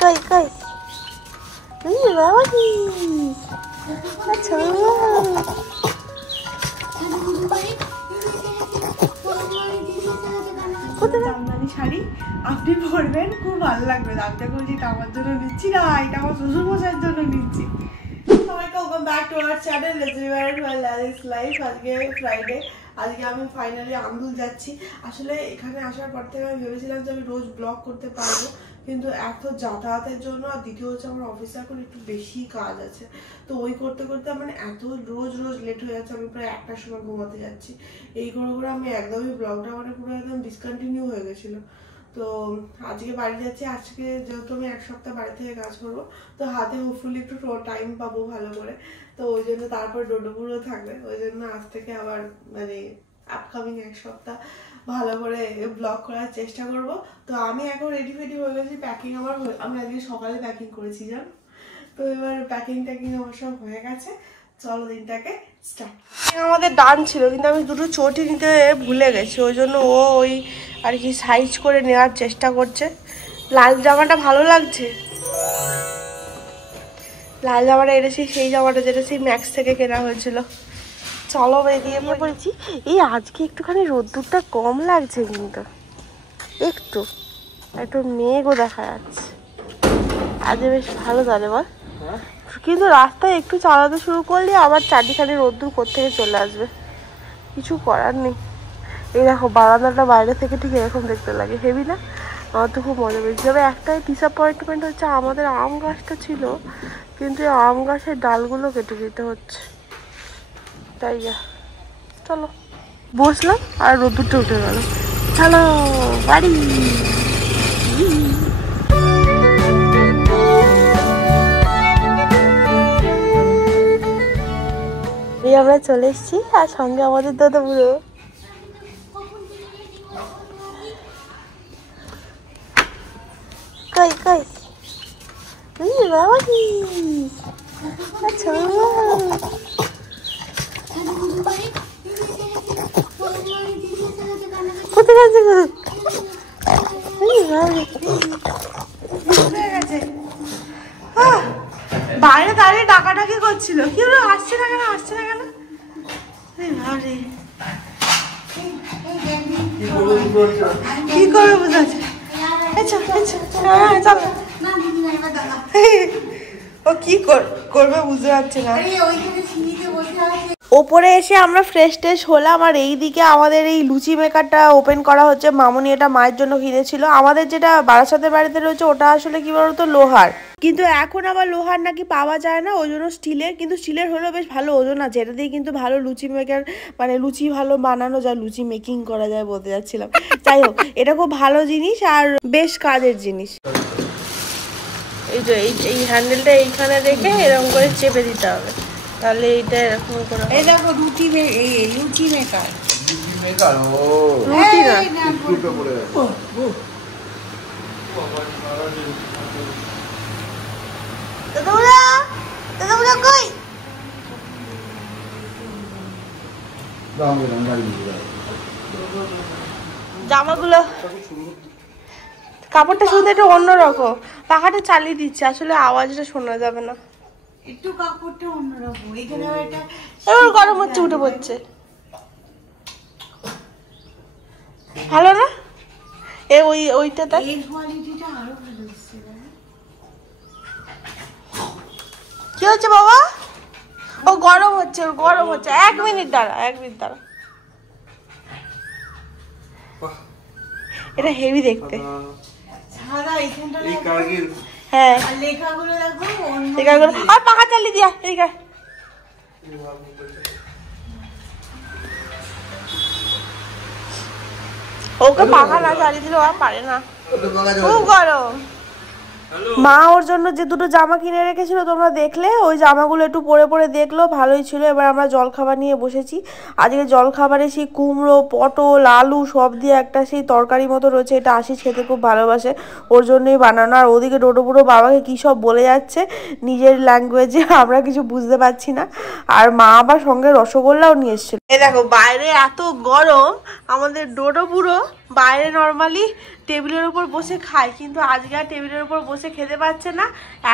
কই কই বাবা কি আচ্ছা জামদানি শাড়ি আপনি পরবেন, খুব ভালো লাগবে। দামটা বলছি এটা আমার জন্য নিচ্ছি না, এটা আমার শ্বশুর মশাইয়ের জন্য নিচ্ছি। সবাইকে welcome back to our channel life. আজকে ফ্রাইডে, আজকে আমি ফাইনালি আন্দুল যাচ্ছি। আসলে এখানে আসার পর থেকে আমি ভেবেছিলাম যে আমি রোজ ব্লগ করতে পারবো, কিন্তু এত যাতায়াতের জন্য, আর দ্বিতীয় হচ্ছে আমার অফিসে এখন একটু বেশি কাজ আছে, তো ওই করতে করতে মানে এত রোজ লেট হয়ে যাচ্ছে। আমি প্রায় 1টার সময় ঘুমাতে যাচ্ছি। এই করে আমি একদমই ব্লগটা মানে পুরো একদম ডিসকন্টিনিউ হয়ে গেছিলো। তো আজকে বাড়ি যাচ্ছি। আজকে যেহেতু আমি 1 সপ্তাহ বাড়ি থেকে কাজ করবো, তো হাতে হোপফুলি একটু টাইম পাবো ভালো করে, তো ওই জন্য তারপর ডোডোপুরো থাকবে। ওই জন্য আজ থেকে আবার মানে আপকামিং 1 সপ্তাহ ভালো করে ব্লগ করার চেষ্টা করব। তো আমি এখন রেডি হয়ে গেছি। প্যাকিং আমার আমি আজকে সকালে প্যাকিং করেছি জানো, তো এবার প্যাকিং আমার সব হয়ে গেছে। চলো দিনটাকে স্টার্ট। আমাদের ডান ছিল, কিন্তু আমি দুটো চটি নিতে ভুলে গেছি, ওই জন্য ও ওই আর কি সাইজ করে নেওয়ার চেষ্টা করছে। লাল জামাটা ভালো লাগছে, লাল জামাটা এনেছি, সেই জামাটা যেটা সেই ম্যাক্স থেকে কেনা হয়েছিল। চলো বেরিয়ে পড়েছি। এই আজকে একটুখানি রোদ্দুরটা কম লাগছে, কিন্তু একটু একটু মেঘও দেখা যাচ্ছে। আজ বেশ ভালো তাহলে বল, কিন্তু রাস্তায় একটু চালাতে শুরু করলে আবার চারদিখানে রোদ্দুর কোত্থেকে চলে আসবে, কিছু করার নেই। এই দেখো বারান্দাটা বাইরে থেকে ঠিক এরকম দেখতে লাগে, হেভি না? আমার তো খুব মজা পেয়েছি। তবে একটাই ডিসঅ্যাপয়েন্টমেন্ট হচ্ছে, আমাদের আম গাছটা ছিল, কিন্তু আম গাছের ডালগুলো কেটে দিতে হচ্ছে। তাই চলো বসলাম আর রোদ্দুরটা উঠে গেল। চলো বাড়ি। আমরা চলে এসেছি, আর সঙ্গে আমাদের দাদা বুড়ো। কই কই বাবা কি আচ্ছা কোথায় গেছে বাইরে দাঁড়িয়ে ডাকাডাকি করছিল। কি হলো, আসছে না কেন? কি করবে বুঝাচ্ছে? ও কি করবে বুঝতে পারছি না। ওপরে এসে আমরা ফ্রেশ হলাম, আর এইদিকে আমাদের এই লুচি মেকারটা ওপেন করা হচ্ছে। মামুনি এটা মায়ের জন্য কিনেছিল। আমাদের যেটা বারাসাতের বাড়িতে রয়েছে ওটা আসলে কি বলতো লোহার, কিন্তু এখন আবার লোহার নাকি পাওয়া যায় না, ওই জন্য স্টিলের। কিন্তু স্টিলের হলেও বেশ ভালো ওজন আছে, এটা দিয়ে কিন্তু ভালো লুচি মেকার মানে লুচি ভালো বানানো যায়, লুচি মেকিং করা যায় বলতে যাচ্ছিলাম। যাই হোক, এটা খুব ভালো জিনিস আর বেশ কাজের জিনিস। এই যে এই হ্যান্ডেলটা এইখানে রেখে এরকম করে চেপে দিতে হবে, তাহলে এইটা এরকম করে। এই দেখো লুচি মেকার। রুটি না, জামাগুলো কাপড়টা শুধু একটু অন্যরকম, পাখাটা চালিয়ে দিচ্ছে, আসলে আওয়াজটা শোনা যাবে না। একটু কাপড়টা অন্যরকম, এখানে এটা এবার গরম হচ্ছে, উঠে পড়ছে। ভালো না ওইটা এর কোয়ালিটিটা আরো ভালো হচ্ছে। কি হচ্ছে বাবা? ও গরম হচ্ছে 1 মিনিট দাঁড়া। এটা হেভি দেখতে। হ্যাঁ, আর পাখা চালিয়ে দিয়া এদিকে। ওকে পাখা না চালিয়ে দিলে আর পারে না, খুব গরম। মা ওর জন্য যে দুটো জামা কিনে রেখেছিল তোমরা দেখলে, ওই জামাগুলো একটু পরে দেখলো, ভালোই ছিল। এবার আমরা জলখাবার নিয়ে বসেছি। আজকে জলখাবারে সেই কুমড়ো, পটল, আলু সব দিয়ে একটা সেই তরকারি মতো রয়েছে, এটা আশিস খেতে খুব ভালোবাসে, ওর জন্যই বানানো। আর ওদিকে ডোডোপুরো বাবাকে কী সব বলে যাচ্ছে নিজের ল্যাঙ্গুয়েজে, আমরা কিছু বুঝতে পারছি না। আর মা আবার সঙ্গে রসগোল্লাও নিয়ে এসেছিল। এই দেখো বাইরে এত গরম, আমাদের ডোডোপুরো বাইরে নর্মালি টেবিলের উপর বসে খায়, কিন্তু আজকে আর টেবিলের উপর বসে খেতে পারছে না,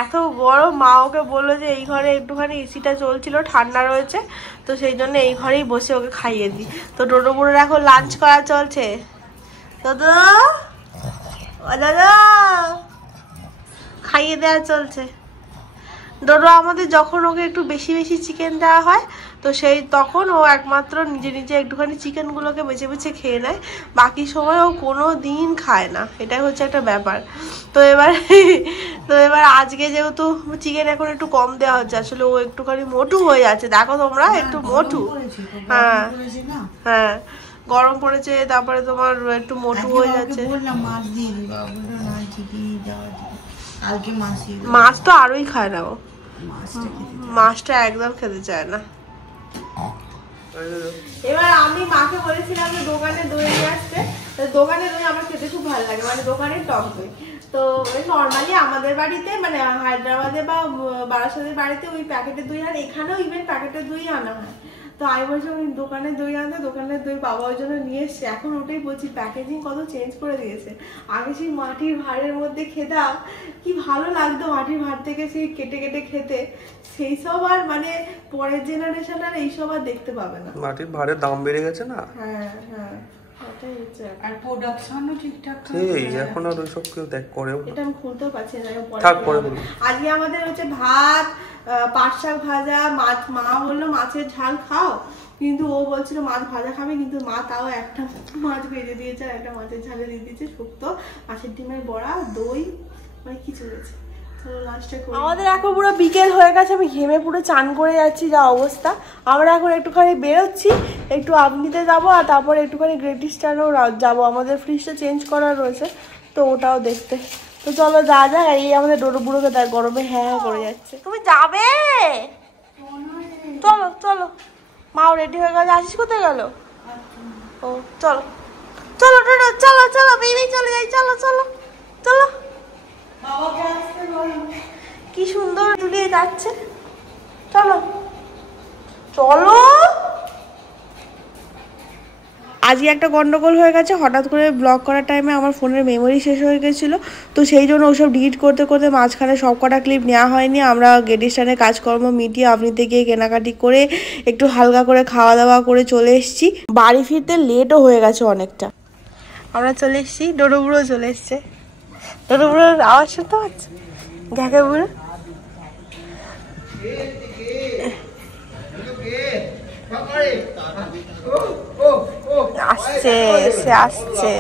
এত গরম। মা ওকে বললো যে এই ঘরে একটুখানি এসিটা চলছিল, ঠান্ডা রয়েছে, তো সেই জন্য এই ঘরেই বসে ওকে খাইয়ে দিই। তো ডোডো বুড়োর এখন লাঞ্চ করা চলছে। দাদা দাদা খাইয়ে দেওয়া চলছে। ডোডো আমাদের যখন ওকে একটু বেশি বেশি চিকেন দেওয়া হয়, তো সেই তখন ও একমাত্র নিজে নিজে একটুখানি চিকেনগুলোকে বেছে বেছে খেয়ে নেয়, বাকি সময় ও কোনো দিন খায় না। এটাই হচ্ছে একটা ব্যাপার। তো এবার আজকে যেহেতু চিকেন এখন একটু কম দেওয়া হচ্ছে, আসলে ও একটুখানি মোটু হয়ে যাচ্ছে, দেখো তোমরা একটু মোটু। হ্যাঁ হ্যাঁ গরম পড়েছে, তারপরে তোমার একটু মোটু হয়ে যাচ্ছে। মাছ তো আরোই খায় না ও, মাছটা একদম খেতে চায় না। এবার আমি মাকে বলেছিলাম যে দোকানে দই নিয়ে আসতে, দোকানে দই আমার খেতে খুব ভালো লাগে, মানে দোকানের টক দই। তো নর্মালি আমাদের বাড়িতে মানে হায়দ্রাবাদে বা বারাসাতের বাড়িতে ওই প্যাকেটের দই, আর এখানেও ইভেন প্যাকেটের দই আনা হয়। তো আমি বলছি ওই দোকানের দই আনতে, দোকানের দই বাবা ওই জন্য নিয়ে এসছে। এখন ওটাই বলছি প্যাকেজিং কত চেঞ্জ করে দিয়েছে। আগে সেই মাটির ভাঁড়ের মধ্যে খেতাম, কি ভালো লাগতো মাটির ভাঁড় থেকে সেই কেটে কেটে খেতে। সেই সব আর মানে পরের জেনারেশন আর এইসব আর দেখতে পাবে না। মাটির ভাঁড়ের দাম বেড়ে গেছে না। হ্যাঁ হ্যাঁ ওটাই হচ্ছে। আর প্রোডাকশনও ঠিকঠাক এই এখন আর ওইসব কেউ দেখ করেও না। এটা আমি খুলতেও পারছি না। থাক পরে বলি। আজকে আমাদের হচ্ছে ভাত, পাট শাক ভাজা, মাছ। মা বললো মাছের ঝাল খাও, কিন্তু ও বলছিল মাছ ভাজা খাবে, কিন্তু মা তাও একটা মাছ ভেজে দিয়েছে আর একটা মাছের ঝালে দিয়ে দিয়েছে, শুক্তো, মাছের ডিমের বড়া, দই, মানে কিছু রয়েছে। আমাদের এখন পুরো বিকেল হয়ে গেছে, আমি ঘেমে পুরো চান করে যাচ্ছি, যা অবস্থা। আমরা এখন একটুখানি বেরোচ্ছি, একটু আপনিতে যাবো, আর তারপরে একটুখানি গ্রেট ইস্টার্নও যাবো। আমাদের ফ্রিজটা চেঞ্জ করা রয়েছে, তো ওটাও দেখতে। তো চলো যা যাক। এই আমাদের ডোডো বুড়োকে তার গরমে হ্যাঁ হ্যাঁ করে যাচ্ছে। তুমি যাবে? চলো চলো, মাও রেডি হয়ে গেছে। আসিস কোথায় গেল? ও চলো চলো ডোডো, চলো চলো বেবি, চলে যাই, চলো চলো চলো। কি সুন্দর ঝুলিয়ে যাচ্ছে, চলো চলো। আজকে একটা গন্ডগোল হয়ে গেছে, হঠাৎ করে ব্লগ করার টাইমে আমার ফোনের মেমোরি শেষ হয়ে গেছিলো, তো সেই জন্য ওসব ডিলিট করতে করতে মাঝখানে সব কটা ক্লিপ নেওয়া হয়নি। আমরা গেডিস্টানের কাজকর্ম মিটিয়ে আপনিতে গিয়ে কেনাকাটি করে একটু হালকা করে খাওয়া দাওয়া করে চলে এসেছি। বাড়ি ফিরতে লেটও হয়ে গেছে অনেকটা। আমরা চলে এসেছি, ডোডো বুড়ো চলে এসছে। ডোডো বুড়োর আওয়াজ শুনতে পাচ্ছি, ঘ্যাঁকে বুড়ো আসছে, সে আসছে।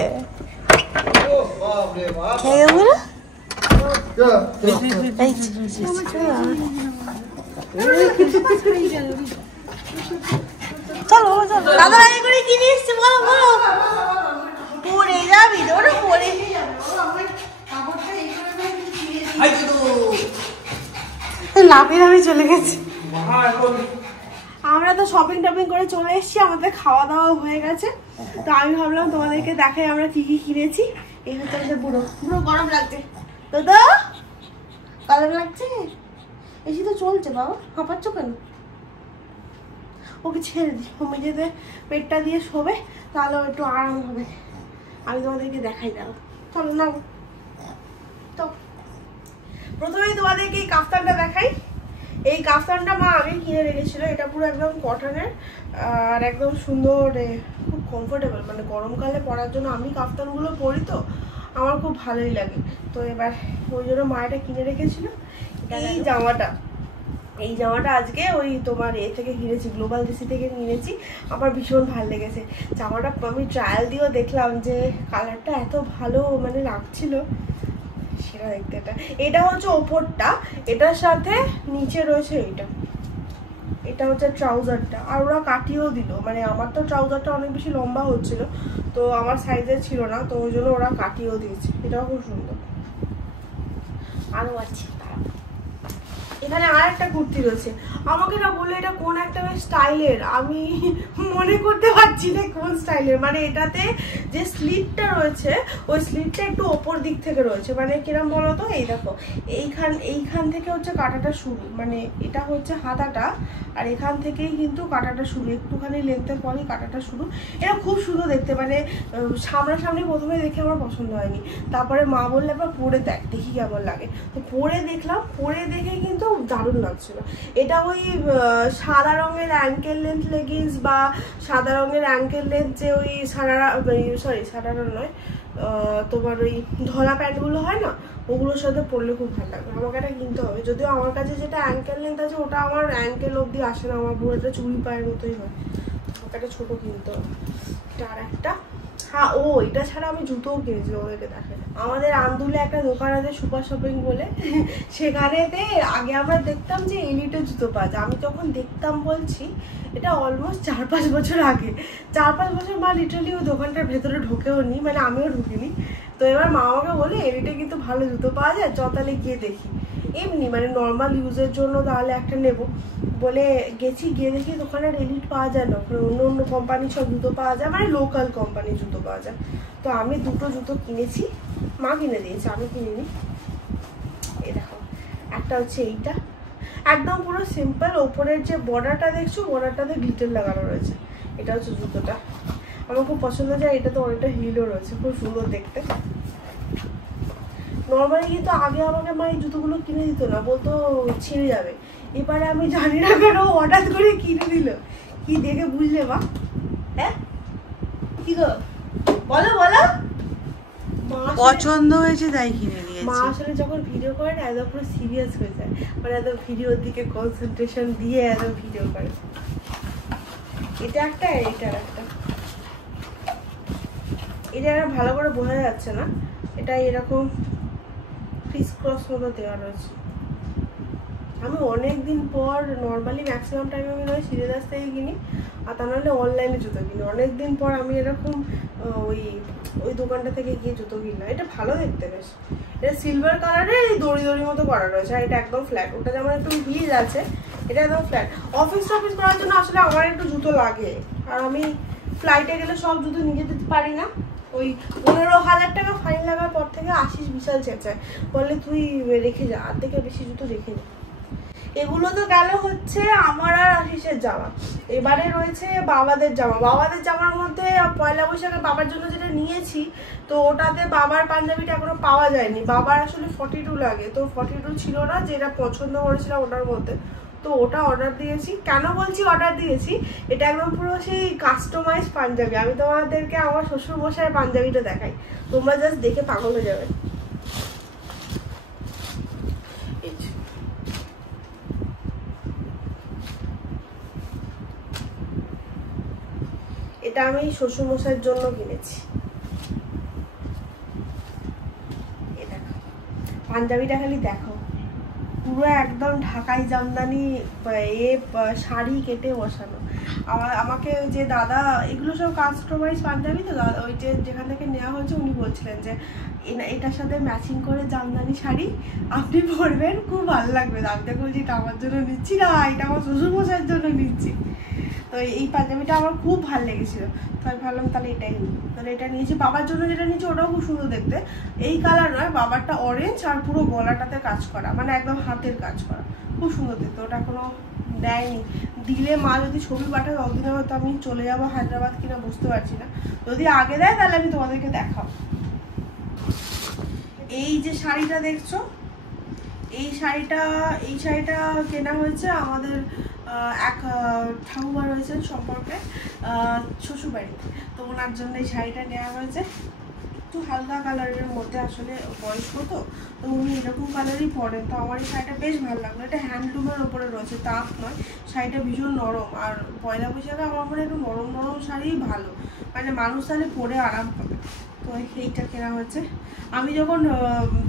চলো চলো, দাদা করে কিনে এসছি, বলো বলো। পরে যাবি ওরা, পরে লাফিয়ে লাফিয়ে চলে গেছে। আমরা তো শপিং টপিং করে চলে এসেছি, আমাদের খাওয়া দাওয়া হয়ে গেছে। তো আমি ভাবলাম তোমাদেরকে দেখাই আমরা কি কি কিনেছি। এই হচ্ছে আমাদের বুড়ো। বুড়ো গরম লাগছে, দাদা গরম লাগছে? এসি তো চলছে বাবা, হাঁপাচ্ছ কেন? ওকে ছেড়ে দিই, ও মেঝেতে পেটটা দিয়ে শোবে, তাহলে একটু আরাম হবে। আমি তোমাদেরকে দেখাই, দাও চলো নাও। তো প্রথমেই তোমাদেরকে এই কাফতানটা দেখাই। এই কাফতানটা মা আগে কিনে রেখেছিল, এটা পুরো একদম কটনের আর একদম সুন্দর, খুব কমফোর্টেবল, মানে গরমকালে পরার জন্য। আমি কাফতানগুলো পরি তো আমার খুব ভালোই লাগে, তো এবার ওই জন্য মা এটা কিনে রেখেছিল। এই জামাটা আজকে ওই তোমার থেকে কিনেছি, গ্লোবাল ডিসি থেকে কিনেছি। আমার ভীষণ ভালো লেগেছে জামাটা। আমি ট্রায়াল দিয়েও দেখলাম যে কালারটা এত ভালো মানে লাগছিল, সেটা দেখতে। এটা হচ্ছে ওপরটা, এটার সাথে নিচে রয়েছে এটা হচ্ছে ট্রাউজারটা, আর ওরা কাটিয়েও দিল। মানে আমার তো ট্রাউজারটা অনেক বেশি লম্বা হচ্ছিল, তো আমার সাইজের ছিল না, তো ওই জন্য ওরা কাটিয়েও দিয়েছে। এটাও খুব সুন্দর। আরও আছে, এখানে আর একটা কুর্তি রয়েছে, আমাকে না বললে এটা কোন একটা স্টাইলের, আমি মনে করতে পারছি না কোন স্টাইলের। মানে এটাতে যে স্লিপটা রয়েছে ওই স্লিপটা একটু ওপর দিক থেকে রয়েছে, মানে কিরম বলো তো, এই দেখো এইখান থেকে হচ্ছে কাটাটা শুরু, মানে এটা হচ্ছে হাতাটা আর এখান থেকেই কিন্তু কাটাটা শুরু, একটুখানি লেন্থের পরেই কাটাটা শুরু। এটা খুব সুন্দর দেখতে, মানে সামনাসামনি প্রথমে দেখে আমার পছন্দ হয়নি, তারপরে মা বললে এবার পরে দেখ দেখি কেমন লাগে, তো পরে দেখলাম, পরে দেখে কিন্তু দারুণ লাগছিল। এটা ওই সাদা রঙের অ্যাঙ্কেল লেন্থ লেগিংস বা সাদা রঙের অ্যাঙ্কেল লেন্থ যে ওই সারারা নয়, তোমার ওই ধলা প্যান্টগুলো হয় না, ওগুলোর সাথে পরলে খুব ভালো লাগবে। আমাকে এটা কিনতে হবে, যদিও আমার কাছে যেটা অ্যাঙ্কেল লেন্থ আছে ওটা আমার অ্যাঙ্কেল অবধি আসে না, আমার পুরো একটা চুড়ি পায়ের মতোই হয়, আমাকে একটা ছোটো কিনতে হবে। এটা আর একটা, হ্যাঁ ও এটা ছাড়া আমি জুতোও কিনেছি, ওদেরকে দেখে আমাদের আন্দুলে একটা দোকান আছে সুপার শপিং বলে, সেখানেতে আগে আমরা দেখতাম যে এলিটের জুতো পাওয়া যায়। আমি যখন দেখতাম বলছি এটা অলমোস্ট 4-5 বছর আগে, 4-5 বছর মা লিটারালি ওই দোকানটার ভেতরে ঢোকেও নি, মানে আমিও ঢুকিনি। তো এবার মা আমাকে বলে এলিটে কিন্তু ভালো জুতো পাওয়া যায়, চ তাহলে গিয়ে দেখি, এমনি মানে নর্মাল ইউজের জন্য তাহলে একটা নেব বলে গেছি, গিয়ে দেখি দোকানে এলিট পাওয়া যায় না, অন্য অন্য কোম্পানির সব জুতো পাওয়া যায়, মানে লোকাল কোম্পানির জুতো পাওয়া যায়। তো আমি দুটো জুতো কিনেছি, মা কিনে দিয়েছে, আমি কিনিনি। এই দেখো একটা হচ্ছে এইটা, একদম পুরো সিম্পল, ওপরের যে বর্ডারটা দেখছো বর্ডারটাতে গ্লিটার লাগানো রয়েছে, এটা হচ্ছে জুতোটা, আমার খুব পছন্দ যায়। এটা তো অনেকটা হিলও রয়েছে, খুব সুন্দর দেখতে। নর্মালি কিন্তু আগে আমাকে মা এই জুতোগুলো কিনে দিত না, বলতো ছিঁড়ে যাবে, এবারে আমি জানি না কেন হঠাৎ করে কিনে দিল। কি দেখে বুঝলে মা? হ্যাঁ কি গো বলো বলো। পছন্দ হয়েছে তাই কিনে নিয়েছি। মা আসলে যখন ভিডিও করে না একদম পুরো সিরিয়াস হয়ে যায়, মানে একদম ভিডিওর দিকে কনসেন্ট্রেশন দিয়ে একদম ভিডিও করে। এটা একটা, এটা একটা, এটা ভালো করে বোঝা যাচ্ছে না, এটা এরকম ক্রিস ক্রস মতো দেওয়া রয়েছে। আমি অনেকদিন পর নর্মালি ম্যাক্সিমাম টাইম আমি নয় সিরিয়াস থেকে কিনি, আর তা নাহলে অনলাইনে জুতো কিনি। অনেকদিন পর আমি এরকম ওই দোকানটা থেকে গিয়ে জুতো কিনলাম। এটা ভালো দেখতে বেশ, এটা সিলভার কালারে এই দড়ি দড়ি মতো করা রয়েছে, আর এটা একদম ফ্ল্যাট, ওটা যেমন একটু হিল আছে, এটা একদম ফ্ল্যাট। অফিস টফিস করার জন্য আসলে আমার একটু জুতো লাগে, আর আমি ফ্লাইটে গেলে সব জুতো নিয়ে যেতে পারি না। ওই 15,000 টাকা ফাইন লাগার পর থেকে আশিস বিশাল চেঁচায়, বলে তুই রেখে যা, আর থেকে বেশি জুতো রেখে যা। এগুলো তো গেল হচ্ছে আমার আর আশিসের জামা। এবারে রয়েছে বাবাদের জামা। বাবাদের জামার মধ্যে পয়লা বৈশাখে বাবার জন্য যেটা নিয়েছি, তো ওটাতে বাবার পাঞ্জাবিটা এখনো পাওয়া যায়নি। বাবার আসলে 42 লাগে, তো 42 ছিল না, যেটা পছন্দ করেছিলাম ওটার মধ্যে, তো ওটা অর্ডার দিয়েছি। কেন বলছি অর্ডার দিয়েছি, এটা একদম পুরো সেই কাস্টমাইজ পাঞ্জাবি। আমি তোমাদেরকে আমার শ্বশুর মশাইয়ের পাঞ্জাবিটা দেখাই, তোমরা জাস্ট দেখে পাগল হয়ে যাবে। এটা আমি শ্বশুর মশাইয়ের জন্য কিনেছি। পাঞ্জাবিটা খালি দেখো, পুরো একদম ঢাকাই জামদানি শাড়ি কেটে বসানো। আমাকে যে দাদা, এগুলো সব কাস্টমাইজ পাঞ্জাবি তো, দাদা ওই যেখান থেকে নেওয়া হয়েছে উনি বলছিলেন যে এটার সাথে ম্যাচিং করে জামদানি শাড়ি আপনি পরবেন, খুব ভালো লাগবে। দাদা বলছি এটা আমার জন্য নিচ্ছি না, এটা আমার শ্বশুর মশাইয়ের জন্য নিচ্ছি। তো এই পাঞ্জাবিটা আমার খুব ভালো লেগেছিল, তো আমি ভাবলাম তাহলে এটাই নিই। তাহলে এটা নিয়েছি। বাবার জন্য যেটা নিয়েছি ওটাও খুব সুন্দর দেখতে, এই কালার নয়, বাবারটা অরেঞ্জ আর পুরো গলাটাতে কাজ করা, মানে একদম হাতের কাজ করা, খুব সুন্দর দেখতে। ওটা এখনো দেয়নি, দিলে মা যদি ছবি পাঠায় ততদিনে হয়তো আমি চলে যাবো হায়দ্রাবাদ কিনা বুঝতে পারছি না। যদি আগে দেয় তাহলে আমি তোমাদেরকে দেখাবো। এই যে শাড়িটা দেখছো, এই শাড়িটা কেনা হয়েছে আমাদের এক ঠাকুমা রয়েছেন সম্পর্কে শ্বশুরবাড়িতে, তো ওনার জন্য এই শাড়িটা নেওয়া হয়েছে। একটু হালকা কালারের মধ্যে, আসলে বয়স্ক তো উনি এরকম কালারই পরেন, তো আমার এই শাড়িটা বেশ ভালো লাগলো। এটা হ্যান্ডলুমের ওপরে রয়েছে, তাঁত নয়। শাড়িটা ভীষণ নরম, আর পয়লা বৈশাখে আমার মনে হয় একটু নরম নরম শাড়িই ভালো, মানে মানুষ তাহলে পরে আরাম পাবে। তো এইটা কেনা হয়েছে। আমি যখন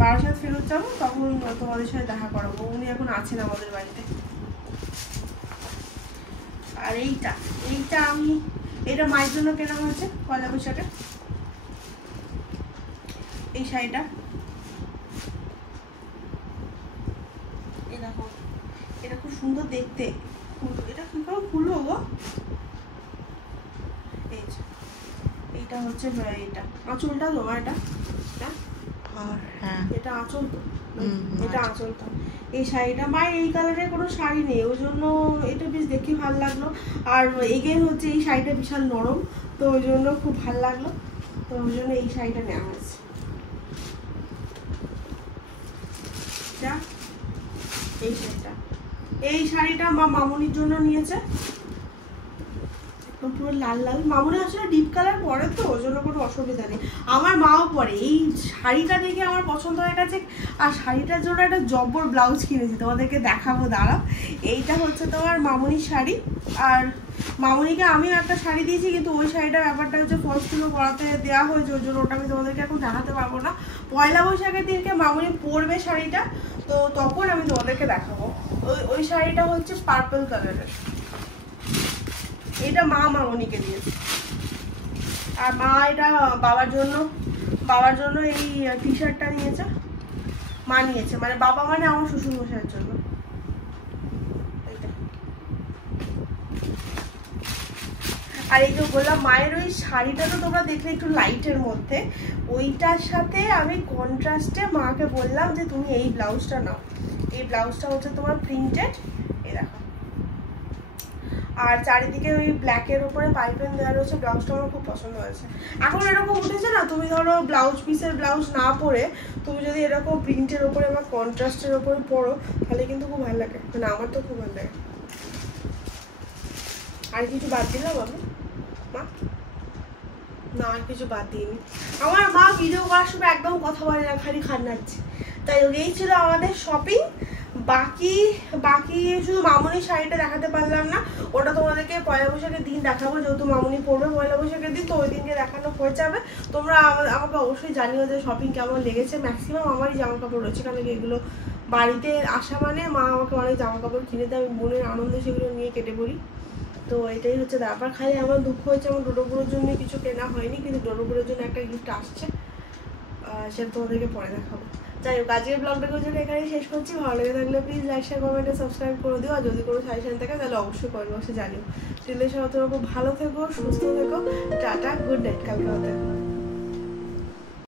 বারাসাত ফেরত যাবো তখন তোমাদের সাথে দেখা করাবো, উনি এখন আছেন আমাদের বাড়িতে। আর এইটা আমি এটা মায়ের জন্য কেনা হয়েছে পয়লা বৈশাখে, এই শাড়িটা। এই দেখো এটা খুব সুন্দর দেখতে। এটা কি করে খুলবো গো? এই যে এইটা হচ্ছে এটা আঁচলটা তোমার, এটা হ্যাঁ এটা আঁচল তো, এটা আঁচল তো। এই শাড়িটা মায়ের এই কালারের কোনো শাড়ি নেই, ওই জন্য এটা বেশ দেখি ভালো লাগলো। আর এগেন হচ্ছে এই শাড়িটা বিশাল নরম, তো ওই জন্য খুব ভালো লাগলো, তো ওই জন্য এই শাড়িটা নেওয়া হয়েছে। এই শাড়িটা মা মামুনির জন্য নিয়েছে, পুরো লাল লাল। মামুনি আসলে ডিপ কালার পরে তো, ওই জন্য কোনো অসুবিধা নেই। আমার মাও পরে। এই শাড়িটা দেখে আমার পছন্দ হয়ে গেছে, আর শাড়িটার জন্য একটা জব্বর ব্লাউজ কিনেছি, তোমাদেরকে দেখাবো দাঁড়াও। এইটা হচ্ছে তোমার মামুনির শাড়ি, আর মামুনিকে আমিও একটা শাড়ি দিয়েছি, কিন্তু ওই শাড়িটার ব্যাপারটা হচ্ছে ফলস তুলো করাতে দেওয়া হয়েছে, ওই জন্য ওটা আমি তোমাদেরকে এখন দেখাতে পারবো না। পয়লা বৈশাখের দিনকে মামুনি পরবে শাড়িটা, তো তখন আমি তোমাদেরকে দেখাবো। ওই শাড়িটা হচ্ছে পার্পল কালারের, এটা মা মামনিকে দিয়েছে। আর মা এটা বাবার জন্য এই টি শার্টটা নিয়েছে, মা নিয়েছে, মানে বাবা মানে আমার শ্বশুর মশাইয়ের জন্য। আর এই যে বললাম মায়ের ওই শাড়িটা তো তোমরা দেখলে একটু লাইটের মধ্যে, ওইটার সাথে আমি কন্ট্রাস্টে মাকে বললাম যে তুমি এই ব্লাউজটা নাও। এই ব্লাউজটা হচ্ছে তোমার প্রিন্টেড, এই দেখো, আর চারিদিকে ওই ব্ল্যাকের উপরে পাইপিং দেওয়া রয়েছে। ব্লাউজটা আমার খুব পছন্দ হয়েছে। এখন এরকম উঠেছে না, তুমি ধরো ব্লাউজ পিসের ব্লাউজ না পরে তুমি যদি এরকম প্রিন্টের ওপরে বা কন্ট্রাস্টের ওপরে পরো, তাহলে কিন্তু খুব ভালো লাগে, মানে আমার তো খুব ভালো লাগে। আর কিছু বাদ দিলাম আমি মা? না, আর কিছু বাদ দিইনি। আমার মা ভিডিও করার সময় একদম কথা বলে না, খালি খান্নাচ্ছে। তাই এই ছিল আমাদের শপিং। বাকি শুধু মামুনির শাড়িটা দেখাতে পারলাম না, ওটা তোমাদেরকে পয়লা বৈশাখের দিন দেখাবো, যেহেতু মামুনি পড়বে পয়লা বৈশাখের দিন, তো ওই দিনকে দেখানো হয়ে যাবে। তোমরা আমাকে অবশ্যই জানিও যে শপিং কেমন লেগেছে। ম্যাক্সিমাম আমারই জামা কাপড় রয়েছে, কারণ এগুলো বাড়িতে আসা মানে মা আমাকে অনেক জামা কাপড় কিনে দেয়, আমি বোনের আনন্দে সেগুলো নিয়ে কেটে পড়ি। তো এটাই হচ্ছে ব্যাপার। খালি আমার দুঃখ হয়েছে আমার ডোডোগুলোর জন্য কিছু কেনা হয়নি, কিন্তু ডোডোগুলোর জন্য একটা গিফট আসছে, সেটা তোমাদেরকে পরে দেখাবো। যাই হোক, আজকের ব্লগটাকে জন্য এখানেই শেষ করছি। ভালো লেগে থাকলে প্লিজ লাইক শেয়ার কমেন্টে সাবস্ক্রাইব করে দিও, আর যদি কোনো সাজেশন থাকে তাহলে অবশ্যই কমেন্ট বক্সে জানিও। রিলেশন তোমরা খুব ভালো থেকো, সুস্থ থেকো। টাটা, গুড নাইট, কালকে হতে।